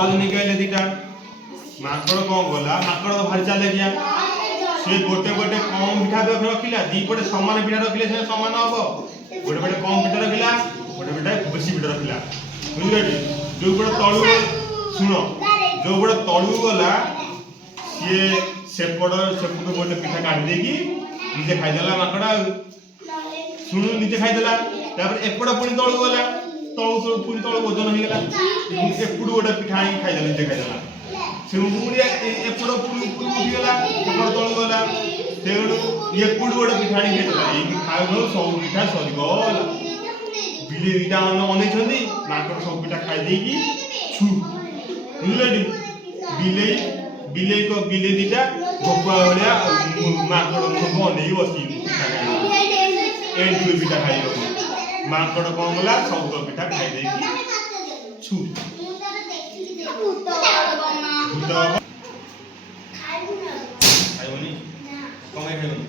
भाज निकाले दीटा माकड़ कौन गला माकड़ तो भारी चले गया से गोटे गोटे कम पिठा रखिला दी पटे समान पिठा रखिले से समान हबो गोटे गोटे कम पिठा रखिला गोटे गोटे बेसी पिठा रखिला बुझिले जो गोटे तळु सुनो जो गोटे तळु गला सेपड़ गोटे पिठा काट देगी निजे खाइदेला माकड़ा सुनु निजे खाइदेला एपड़ पुणी तळु गला तळु पुणी तळु वजन हो गला एपड़ गोटे पिठा खाइदेला निजे खाइदेला से पुणी एपड़ पुणी उठी गला एपड़ तळु गला तेणु एपड़ गोटे पिठा खाइदेला ये खाइबो सब पिठा सरी गला बिले दिटा अने छंदी माकड़ सब पिठा खाइ देगी छु बुझले बिले को बिले दीटा भोकुआ भलिया माकड़ सब अने बसी ए दुई पिठा खाइबो माकड़ कौन गला सब पिठा खाइ देगी छु भूत खाइबोनी कमे खाइबोनी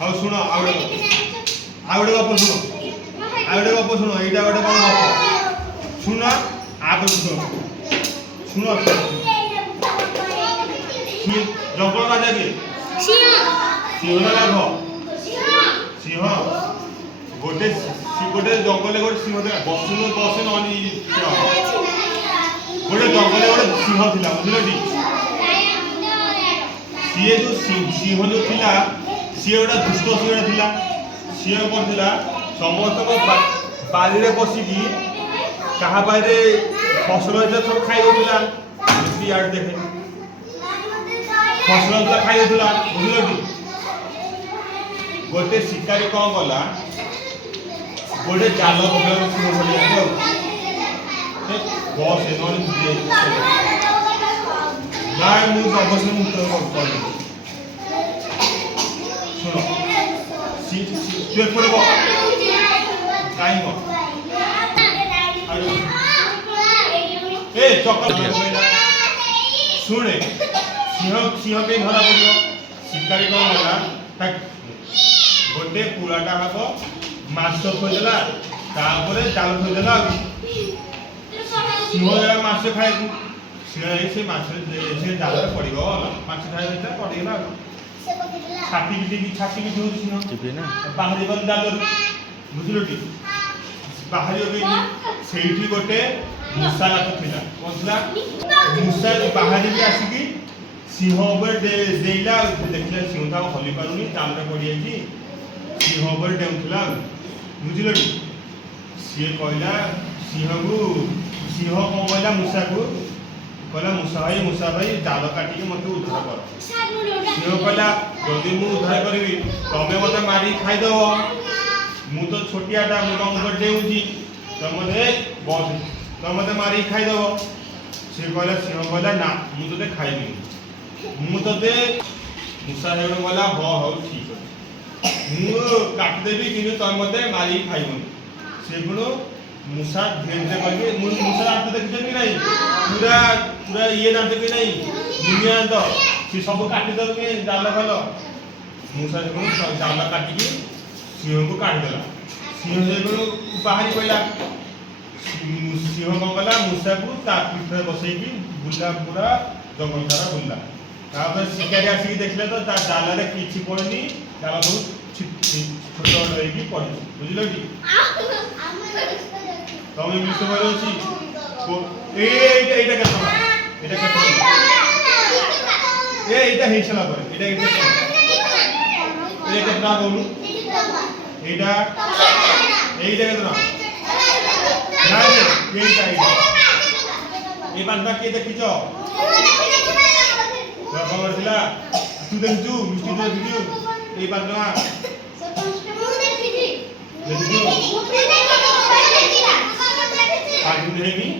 हाउ सुनो आउडे गप सुनो एटा गोटे कोन गप सुनो आप सुनो सुनो जंगल राजा के सिंह लागो सिंह गोटे जंगल गोटे सिंह था बसुन बसे ननी गोटे जंगल गोटे सिंह थिला बुझले टी सीए जो सिंह जो थिला सीए गोटे दुष्ट सिंह थिला सीए कोन थिला समस्त को बाली रे बसिकी कहा बारे फसल सब खाई होता यार देखे फसल खाई होता बुझल कि गोटे शिकारी कौन गला गोटे जाल पकड़ बस ना मुझे अवश्य मुक्त शुण तु एपटे कहीं ए चक्कर सुने सिंह के धरा पड़ो शिकारी कौन होला गोटे पुराटा हाफ माछ थोदेला तापर जाल थोदेला सिंह माछ खाए से माछ से जाल पड़ गला माछ खाए पड़गला छाती पिटी हो सिंह बाहरी गल जाल बुझल टी बाहरी से गोटे मूसा गात थिला कोनला मूसा बाहरी भी आसिकी सिंह ऊपर देइला देखले सिंह था हली पारुनी तामरे पड़ी आइची सिंह ऊपर डेउथला बुझिलो सी कहला सिंह कहला मूसा को कहला मूसा भाई जाल काटी मते उद्धार कर सिंह कहला जदि मु उद्धार करबी तमे मते मारी खाइ दो मु तो छोटियाटा मु तुम ऊपर डेउची तमने बस तो मते मारी खाइ दबो से कहला सिंह कहला ना मु तते खाइबी मु तते मूसा हेडो कहला हो ठीक मु काट देबी किनु तम मते मारी खाइबो से गुण मूसा धीरे धीरे कहके मूसा आते देखछ कि नहीं पूरा ये दांत कि नहीं दुनिया तो से सब काटी दब के जाल फल मूसा से गुण जाल काटी के सिंह को काट देला सिंह से गुण बाहरी कहला सिंह कौन कला मूसा को पीठे बसैकी बुला पूरा जंगल सारा बुला तापर शिकारी आसिक देखले तो जाल कि पड़नी जाल बहुत छोट होगी पड़ी बुझल कि तुम इंग्लिश बोल ये पांचटा के देखिछ खबर थिला तू देखिछु मिष्टी तो देखिछु ये पांचटा देखिछु आज नहीं